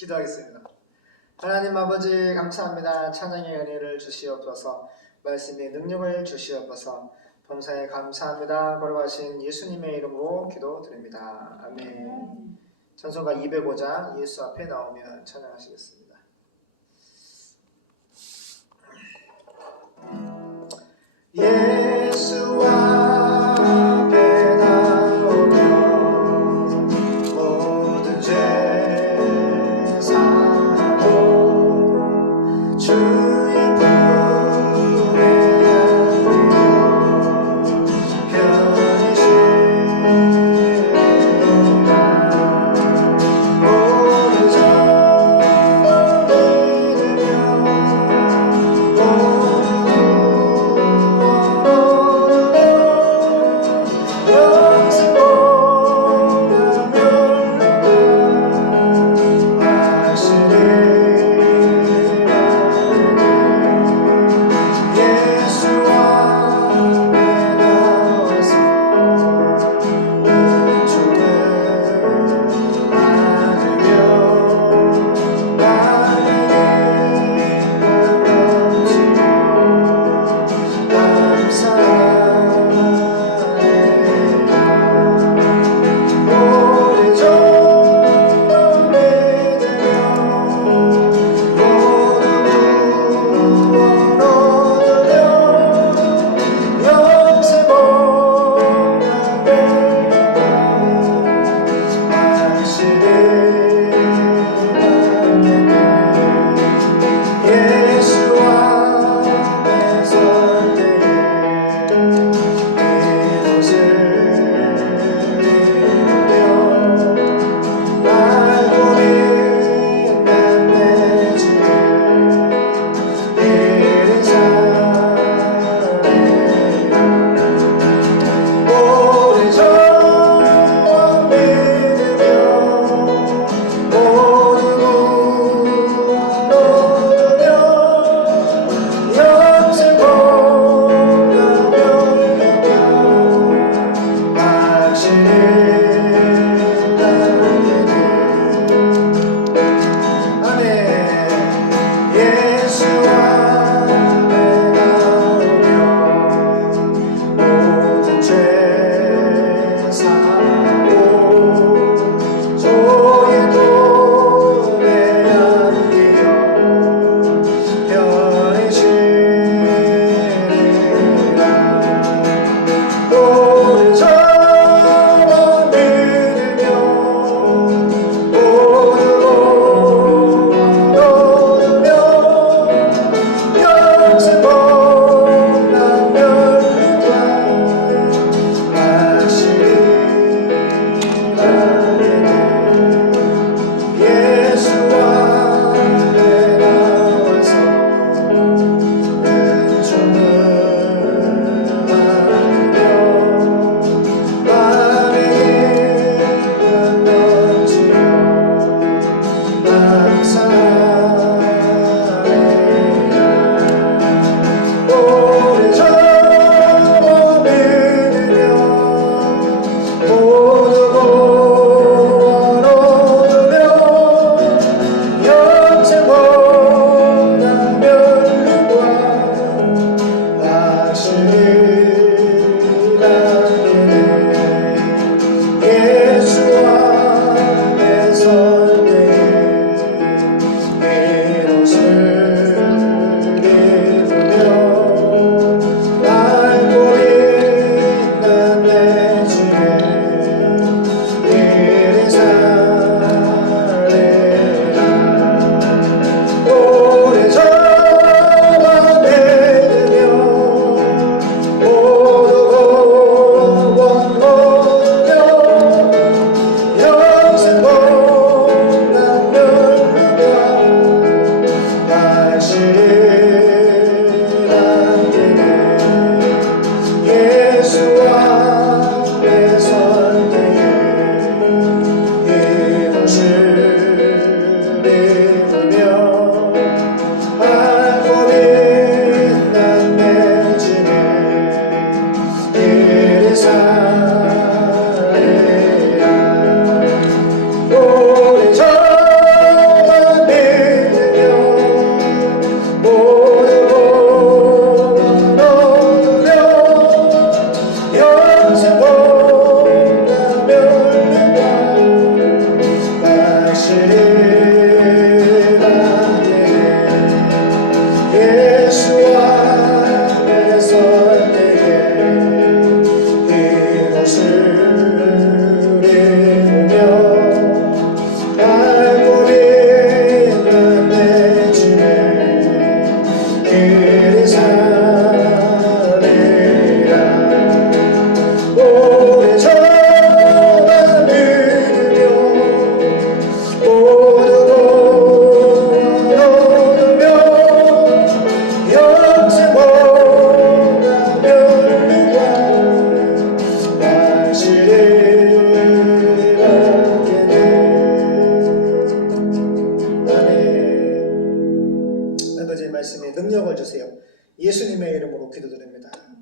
기도하겠습니다. 하나님 아버지 감사합니다. 찬양의 은혜를 주시옵소서 말씀의 능력을 주시옵소서 범사에 감사합니다. 걸어가신 예수님의 이름으로 기도드립니다. 아멘. 찬송가 205장 예수 앞에 나오면 찬양하시겠습니다. 예수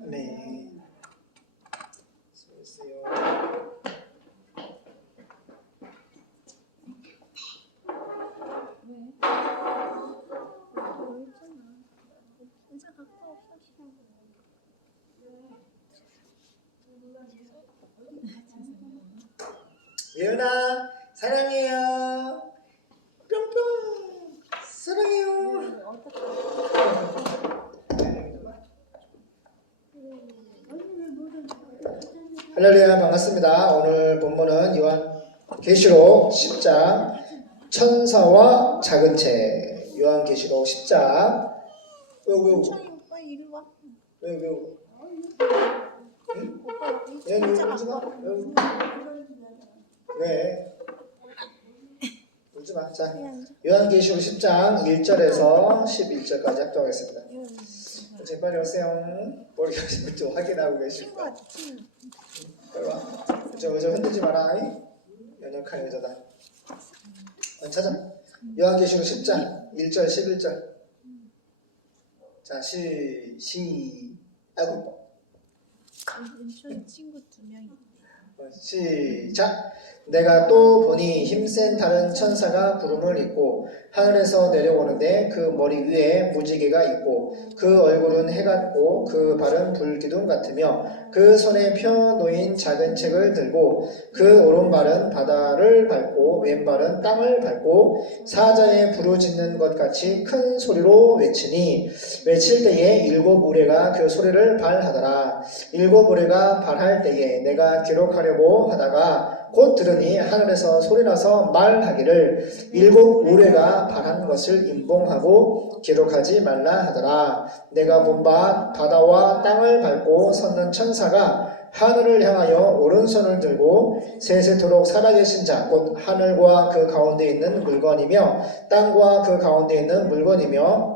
네. 수고했어요. 예은아 사랑해요. 뿅뿅 사랑해요. 할렐루야 반갑습니다. 오늘 본문은 요한 계시록 10장 천사와 작은 책 요한 계시록 10장 왜왜 천천히 오빠 이리 와. 왜, 여기 울지 마. 가까워. 왜, 왜? 울지 마. 자, 그냥 요한 계시록 10장 1절에서 11절까지 합독하겠습니다. 이런 이제 빨리 오세요. 머리 가시면 좀 확인하고. 친구가 친구. 빨리 와. 의자, 의자 흔들지 마라. 연약한 의자다. 어, 찾아. 요한계시록 10장 1절 11절. 자, 시, 시, 아이고, 인천 친구 두 명이. 어, 시작. 내가 또 보니 힘센 다른 천사가 구름을 입고 하늘에서 내려오는데 그 머리 위에 무지개가 있고 그 얼굴은 해 같고 그 발은 불기둥 같으며 그 손에 펴 놓인 작은 책을 들고 그 오른발은 바다를 밟고 왼발은 땅을 밟고 사자에 부르짖는 것 같이 큰 소리로 외치니 외칠 때에 일곱 우레가 그 소리를 발하더라. 일곱 우레가 발할 때에 내가 기록하려고 하다가 곧 들으니 하늘에서 소리나서 말하기를 일곱 우레가 발한 것을 임봉하고 기록하지 말라 하더라. 내가 본 바 바다와 땅을 밟고 섰는 천사가 하늘을 향하여 오른손을 들고 세세토록 살아계신 자 곧 하늘과 그 가운데 있는 물건이며 땅과 그 가운데 있는 물건이며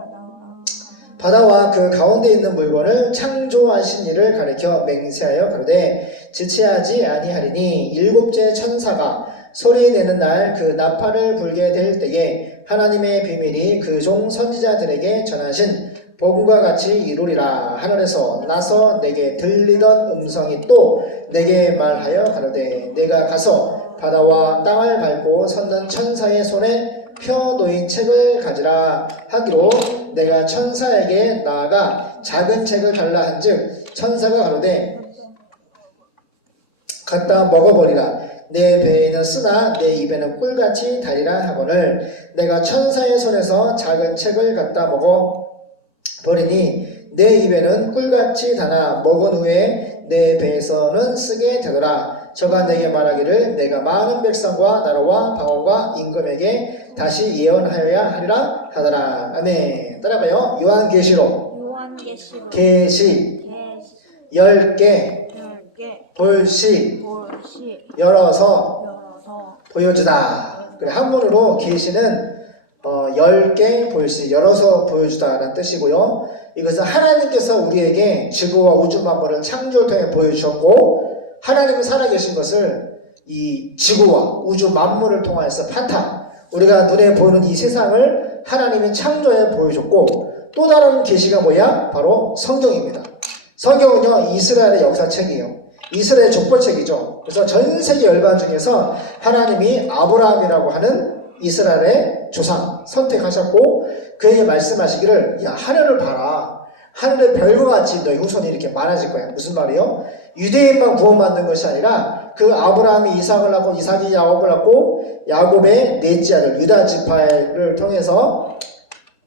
바다와 그 가운데 있는 물건을 창조하신 이를 가리켜 맹세하여 가로되 지체하지 아니하리니 일곱째 천사가 소리 내는 날 그 나팔을 불게 될 때에 하나님의 비밀이 그 종 선지자들에게 전하신 복음과 같이 이루리라. 하늘에서 나서 내게 들리던 음성이 또 내게 말하여 가로되 내가 가서 바다와 땅을 밟고 섰는 천사의 손에 펴 놓인 책을 가지라 하기로 내가 천사에게 나아가 작은 책을 달라 한즉 천사가 가로되 갖다 먹어버리라. 내 배에는 쓰나 내 입에는 꿀같이 달이라 하거늘 내가 천사의 손에서 작은 책을 갖다 먹어 버리니 내 입에는 꿀같이 다나 먹은 후에 내 배에서는 쓰게 되더라 저가 내게 말하기를 내가 많은 백성과 나라와 방언과 임금에게 다시 예언하여야 하리라 하더라. 아멘. 따라가요. 요한계시록. 요한계시록. 계시. 열개. 열개. 볼시. 열어서 열어서 보여주다. 그래 한문으로 계시는 어, 10개 볼시 열어서 보여주다라는 뜻이고요. 이것은 하나님께서 우리에게 지구와 우주 만물을 창조를 통해 보여주셨고 하나님이 살아계신 것을 이 지구와 우주 만물을 통하여서 파타 우리가 눈에 보이는 이 세상을 하나님이 창조해 보여줬고 또 다른 계시가 뭐야? 바로 성경입니다. 성경은요 이스라엘의 역사책이에요. 이스라엘 족보책이죠. 그래서 전 세계 열반 중에서 하나님이 아브라함이라고 하는 이스라엘의 조상 선택하셨고 그에게 말씀하시기를 야 하늘을 봐라. 하늘의 별과 같이 너희 후손이 이렇게 많아질 거야. 무슨 말이요? 유대인만 구원받는 것이 아니라 그 아브라함이 이삭을 낳고 이삭이 야곱을 낳고 야곱의 넷째 아들 유다 지파를 통해서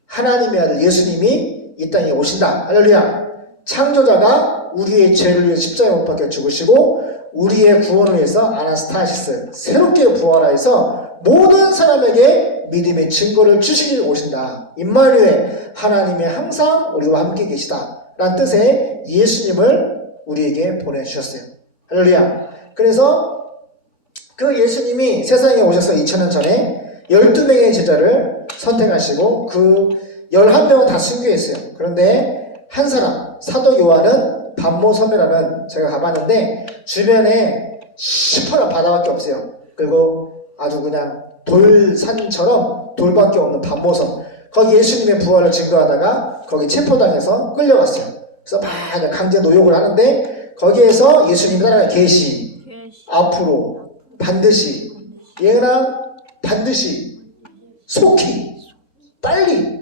하나님의 아들 예수님이 이 땅에 오신다. 할렐루야. 창조자가 우리의 죄를 위해 십자가에 못 박혀 죽으시고 우리의 구원을 위해서 아나스타시스 새롭게 부활하여서 모든 사람에게 믿음의 증거를 주시길 오신다. 임마누엘 하나님이 항상 우리와 함께 계시다. 라는 뜻의 예수님을 우리에게 보내주셨어요. 할렐루야. 그래서 그 예수님이 세상에 오셔서 2000년 전에 12명의 제자를 선택하시고 그 11명은 다 순교했어요. 그런데 한 사람, 사도 요한은 반모 섬이라는 제가 가봤는데 주변에 시퍼런 바다밖에 없어요. 그리고 아주 그냥 돌산처럼 돌밖에 없는 반모섬. 거기 예수님의 부활을 증거하다가 거기 체포당해서 끌려갔어요. 그래서 막 강제 노역을 하는데 거기에서 예수님이 따라가는 계시 앞으로 반드시 얘나 반드시 속히 빨리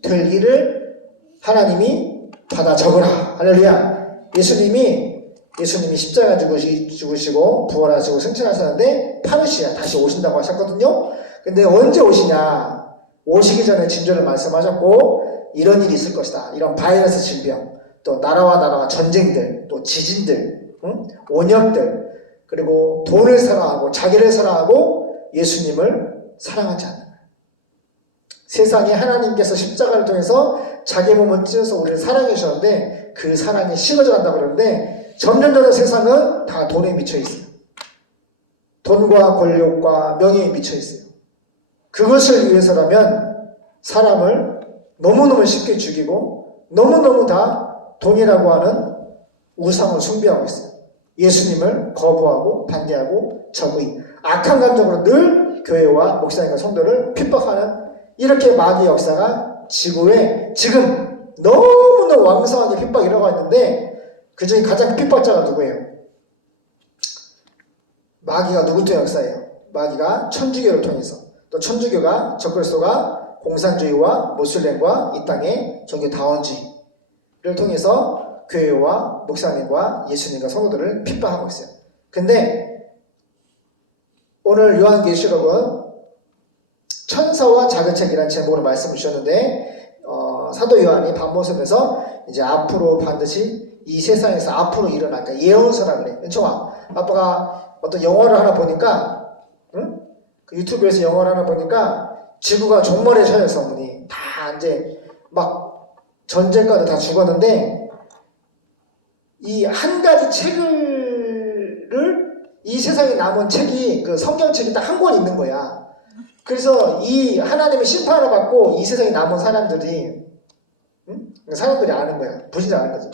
될 일을 하나님이 받아 적으라. 할렐루야. 예수님이 예수님이 십자가 죽으시, 죽으시고 부활하시고 승천하셨는데 파르시아 다시 오신다고 하셨거든요. 근데 언제 오시냐? 오시기 전에 진조를 말씀하셨고 이런 일이 있을 것이다. 이런 바이러스 질병 또 나라와 나라와 전쟁들 또 지진들 응? 원역들 그리고 돈을 사랑하고 자기를 사랑하고 예수님을 사랑하지 않는. 세상에 하나님께서 십자가를 통해서 자기 몸을 찢어서 우리를 사랑해 주셨는데 그 사랑이 식어져 간다고 그러는데 점점점 세상은 다 돈에 미쳐 있어요. 돈과 권력과 명예에 미쳐 있어요. 그것을 위해서라면 사람을 너무너무 쉽게 죽이고 너무너무 다 돈이라고 하는 우상을 숭배하고 있어요. 예수님을 거부하고 반대하고 적의 악한 감정으로 늘 교회와 목사님과 성도를 핍박하는 이렇게 마귀 역사가 지구에 지금 너무너무 왕성하게 핍박이 일어나고 있는데 그 중에 가장 핍박자가 누구예요? 마귀가 누구 통해 역사예요? 마귀가 천주교를 통해서 또 천주교가 적그리스도가 공산주의와 모슬렘과 이 땅의 종교 다원주의 를 통해서 교회와 목사님과 예수님과 성도들을 핍박하고 있어요. 근데 오늘 요한계시록은 천사와 작은 책이라는 제목으로 말씀을 주셨는데 어, 사도 요한이 반모습에서 이제 앞으로 반드시 이 세상에서 앞으로 일어날 까 예언서라 그래. 은총아, 아빠가 어떤 영화를 하나 보니까 응? 그 유튜브에서 영화를 하나 보니까 지구가 종말에 처해서 어머니 다 이제 막 전쟁가도 다 죽었는데 이 한 가지 책을 이 세상에 남은 책이 그 성경책이 딱 한 권 있는 거야. 그래서 이 하나님의 심판을 받고 이 세상에 남은 사람들이 응? 사람들이 아는 거야. 부신자 아는 거지.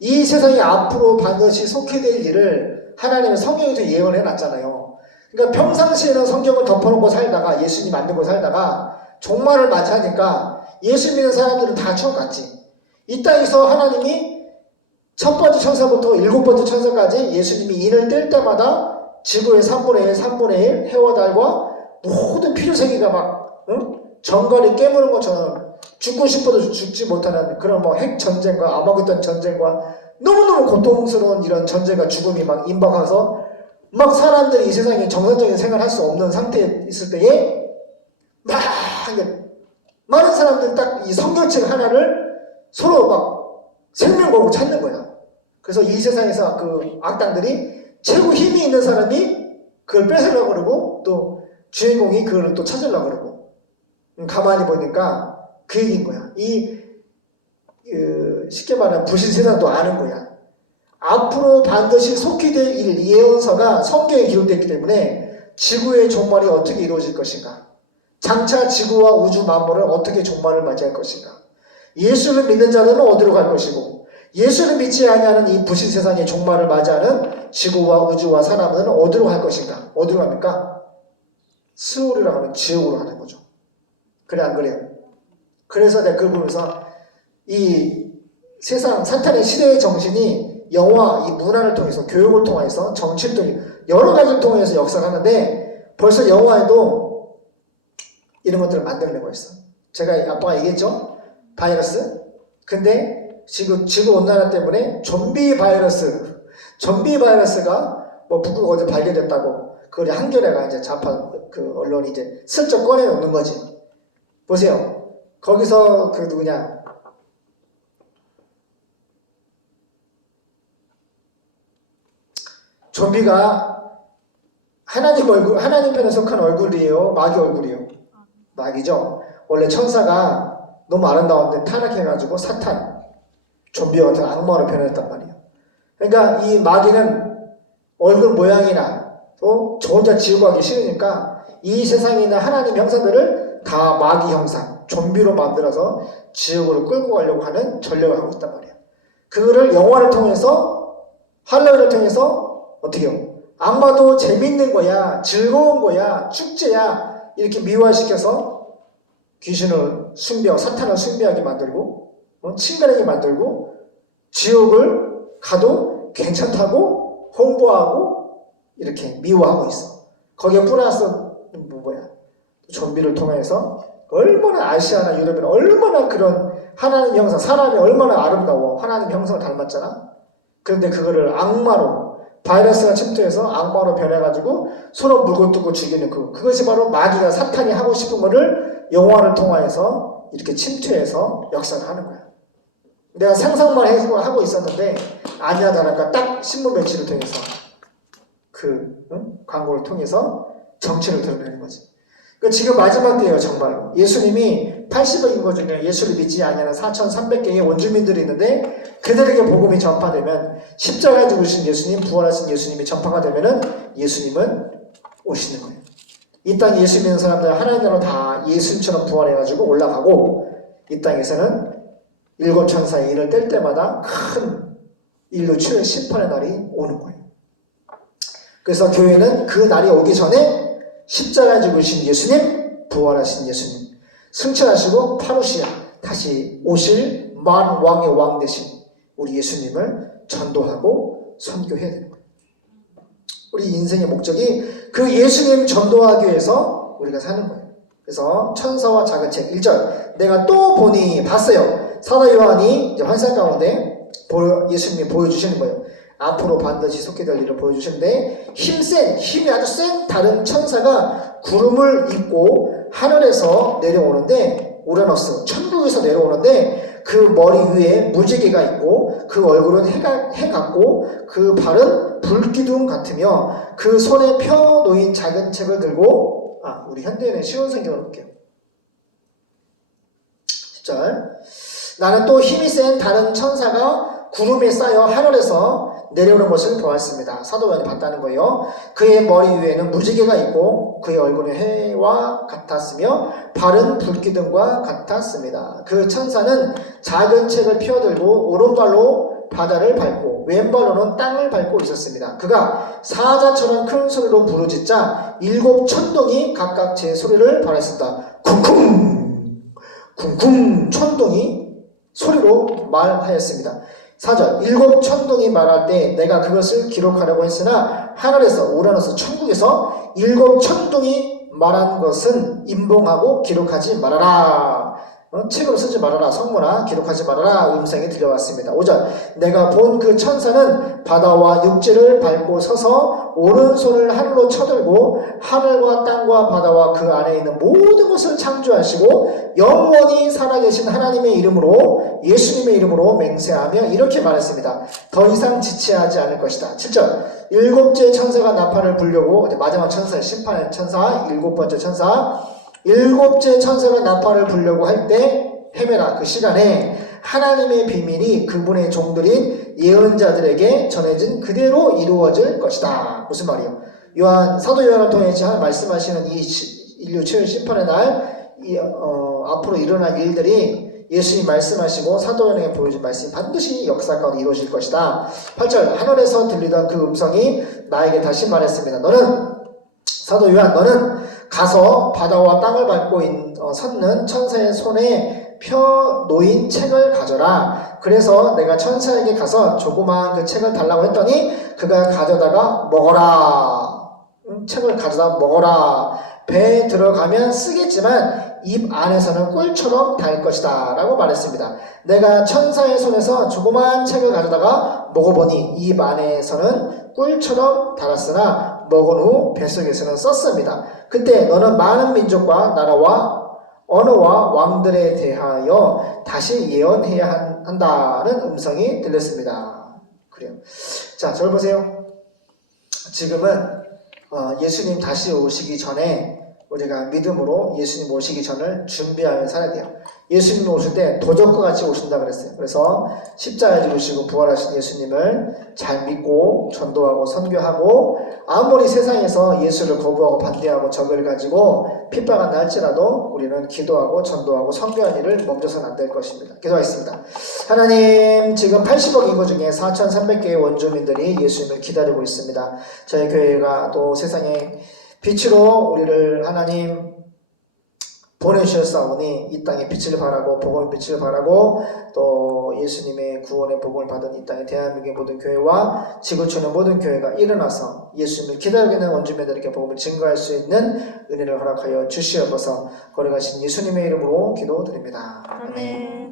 이 세상에 앞으로 반드시 속해 될 일을 하나님의 성경에서 예언해 놨잖아요. 그러니까 평상시에는 성경을 덮어놓고 살다가 예수님 안 믿고 살다가 종말을 맞이하니까 예수 믿는 사람들은 다 추억 같지. 이 땅에서 하나님이 첫 번째 천사부터 일곱 번째 천사까지 예수님이 인을 뗄 때마다 지구의 3분의 1, 3분의 1, 해와 달과 모든 필요세계가 막 응? 정갈이 깨무는 것처럼 죽고 싶어도 죽지 못하는 그런 뭐 핵 전쟁과 아마겟돈 전쟁과 너무너무 고통스러운 이런 전쟁과 죽음이 막 임박해서 막 사람들이 이 세상에 정상적인 생활을 할수 없는 상태에 있을 때에 막 많은 사람들이 딱 이 성경책 하나를 서로 막 생명보고 찾는 거야. 그래서 이 세상에서 그 악당들이 최고 힘이 있는 사람이 그걸 뺏으려고 그러고 또 주인공이 그걸 또 찾으려고 그러고 음, 가만히 보니까 그 얘기인 거야. 이 그, 쉽게 말하면 부신 세상도 아는 거야. 앞으로 반드시 속히 될 일, 예언서가 성경에 기록되어 있기 때문에 지구의 종말이 어떻게 이루어질 것인가? 장차 지구와 우주 만물을 어떻게 종말을 맞이할 것인가? 예수를 믿는 자들은 어디로 갈 것이고 예수를 믿지 아니하는 이 부신 세상의 종말을 맞이하는 지구와 우주와 사람은 어디로 갈 것인가? 어디로 갑니까? 스올이라고 하는 지옥으로 가는 거죠. 그래 안 그래요? 그래서 내가 그걸 보면서 이 세상 사탄의 시대의 정신이 영화, 이 문화를 통해서 교육을 통해서 정치를 통해 여러 가지를 통해서 역사를 하는데 벌써 영화에도 이런 것들을 만들어내고 있어. 제가 아빠가 얘기했죠? 바이러스. 근데 지금 지구 온난화 때문에 좀비 바이러스, 좀비 바이러스가 뭐 북극 어제 발견됐다고 그걸 한겨레가 이제 좌파 그 언론이 이제 슬쩍 꺼내놓는 거지. 보세요. 거기서 그 누구냐 좀비가 하나님 얼굴, 하나님 편에 속한 얼굴이에요? 마귀 얼굴이에요? 마귀죠? 원래 천사가 너무 아름다웠는데 타락해가지고 사탄, 좀비와 같은 악마로 변했단 말이에요. 그러니까 이 마귀는 얼굴 모양이나 또 저 혼자 지우고 하기 싫으니까 이 세상에 있는 하나님 형상들을 다 마귀 형상, 좀비로 만들어서 지옥으로 끌고 가려고 하는 전략을 하고 있단 말이에요. 그거를 영화를 통해서, 할로윈을 통해서 어떻게 해요? 악마도 재밌는 거야, 즐거운 거야, 축제야, 이렇게 미화시켜서 귀신을 숭배하고 사탄을 숭배하게 만들고, 어? 친근하게 만들고, 지옥을 가도 괜찮다고 홍보하고 이렇게 미워하고 있어. 거기에 플러스 뭐 뭐야 좀비를 통해서 얼마나 아시아나 유럽이나 얼마나 그런 하나님 형상 사람이 얼마나 아름다워 하나님 형상을 닮았잖아. 그런데 그거를 악마로 바이러스가 침투해서 악마로 변해가지고 손을 물고 뜯고 죽이는 그 그것이 바로 마귀가 사탄이 하고 싶은 거를 영화를 통하여서 이렇게 침투해서 역사를 하는 거야. 내가 상상만 해서 하고 있었는데 아니야 다를까 딱 신문 매체를 통해서 그 응? 광고를 통해서 정체를 드러내는 거지. 그 지금 마지막 때예요 정말로. 예수님이 80억 인구 중에 예수를 믿지 아니하는 4,300개의 원주민들이 있는데 그들에게 복음이 전파되면 십자가에 죽으신 예수님, 부활하신 예수님이 전파가 되면은 예수님은 오시는 거예요. 이땅 예수 믿는 사람들 하나님 나라로 다 예수님처럼 부활해가지고 올라가고 이 땅에서는 일곱 천사의 일을 뗄 때마다 큰 인류 최후의 심판의 날이 오는 거예요. 그래서 교회는 그 날이 오기 전에 십자가에 죽으신 예수님, 부활하신 예수님, 승천하시고 파루시아 다시 오실 만 왕의 왕 되신 우리 예수님을 전도하고 선교해야 되는 거예요. 우리 인생의 목적이 그 예수님 전도하기 위해서 우리가 사는 거예요. 그래서 천사와 작은 책 1절 내가 또 보니 봤어요. 사도 요한이 환상 가운데 보- 예수님이 보여주시는 거예요. 앞으로 반드시 속게 될 일을 보여주시는데 힘센 힘이 아주 센 다른 천사가 구름을 입고 하늘에서 내려오는데 우라노스 천국에서 내려오는데 그 머리 위에 무지개가 있고 그 얼굴은 해가 해 같고 그 발은 불기둥 같으며 그 손에 펴 놓인 작은 책을 들고 아 우리 현대인의 쉬운 성경을 볼게요. 10절 나는 또 힘이 센 다른 천사가 구름에 쌓여 하늘에서 내려오는 것을 보았습니다. 사도 요한이 봤다는 거예요. 그의 머리 위에는 무지개가 있고 그의 얼굴은 해와 같았으며 발은 불기둥과 같았습니다. 그 천사는 작은 책을 펴들고 오른발로 바다를 밟고 왼발로는 땅을 밟고 있었습니다. 그가 사자처럼 큰 소리로 부르짖자 일곱 천둥이 각각 제 소리를 발했습니다. 쿵쿵 쿵쿵 천둥이 소리로 말하였습니다. 사절 일곱 천둥이 말할 때 내가 그것을 기록하려고 했으나 하늘에서 오라노서 천국에서 일곱 천둥이 말한 것은 임봉하고 기록하지 말아라. 어, 책으로 쓰지 말아라. 성문아 기록하지 말아라. 음성이 들려왔습니다. 5절 내가 본 그 천사는 바다와 육지를 밟고 서서 오른손을 하늘로 쳐들고 하늘과 땅과 바다와 그 안에 있는 모든 것을 창조하시고 영원히 살아계신 하나님의 이름으로 예수님의 이름으로 맹세하며 이렇게 말했습니다. 더 이상 지체하지 않을 것이다. 7절 일곱째 천사가 나팔을 불려고 마지막 천사 심판의 천사 일곱 번째 천사 일곱째 천사가 나팔을 불려고 할 때 헤메라 그 시간에 하나님의 비밀이 그분의 종들인 예언자들에게 전해진 그대로 이루어질 것이다. 무슨 말이요? 요한 사도 요한을 통해 서 말씀하시는 이 시- 인류 최후 심판의 날 이, 어, 앞으로 일어날 일들이 예수님 말씀하시고 사도 요한에게 보여준 말씀이 반드시 역사 가운데 이루어질 것이다. 8절 하늘에서 들리던 그 음성이 나에게 다시 말했습니다. 너는 사도 요한 너는 가서 바다와 땅을 밟고 있- 어, 섰는 천사의 손에 펴 놓인 책을 가져라. 그래서 내가 천사에게 가서 조그마한 그 책을 달라고 했더니 그가 가져다가 먹어라. 응, 책을 가져다 먹어라. 배에 들어가면 쓰겠지만 입 안에서는 꿀처럼 달 것이다. 라고 말했습니다. 내가 천사의 손에서 조그마한 책을 가져다가 먹어보니 입 안에서는 꿀처럼 달았으나 먹은 후 뱃속에서는 썼습니다. 그때 너는 많은 민족과 나라와 언어와 왕들에 대하여 다시 예언해야 한- 한다는 음성이 들렸습니다. 그래요. 자, 저를 보세요. 지금은 어, 예수님 다시 오시기 전에 우리가 믿음으로 예수님 오시기 전을 준비하며 살아야 돼요. 예수님 오실 때 도적과 같이 오신다 그랬어요. 그래서 십자가에 죽으시고 부활하신 예수님을 잘 믿고 전도하고 선교하고 아무리 세상에서 예수를 거부하고 반대하고 적을 가지고 핍박한다 할지라도 우리는 기도하고 전도하고 선교한 일을 멈춰서는 안될 것입니다. 기도하겠습니다. 하나님 지금 80억 인구 중에 4,300개의 원주민들이 예수님을 기다리고 있습니다. 저희 교회가 또 세상에 빛으로 우리를 하나님 보내주셨사오니 이 땅에 빛을 발하고 복음의 빛을 발하고 또 예수님의 구원의 복음을 받은 이 땅의 대한민국의 모든 교회와 지구촌의 모든 교회가 일어나서 예수님을 기다리고 있는 원주민들에게 복음을 증거할 수 있는 은혜를 허락하여 주시옵소서 거룩하신 예수님의 이름으로 기도드립니다. 아멘.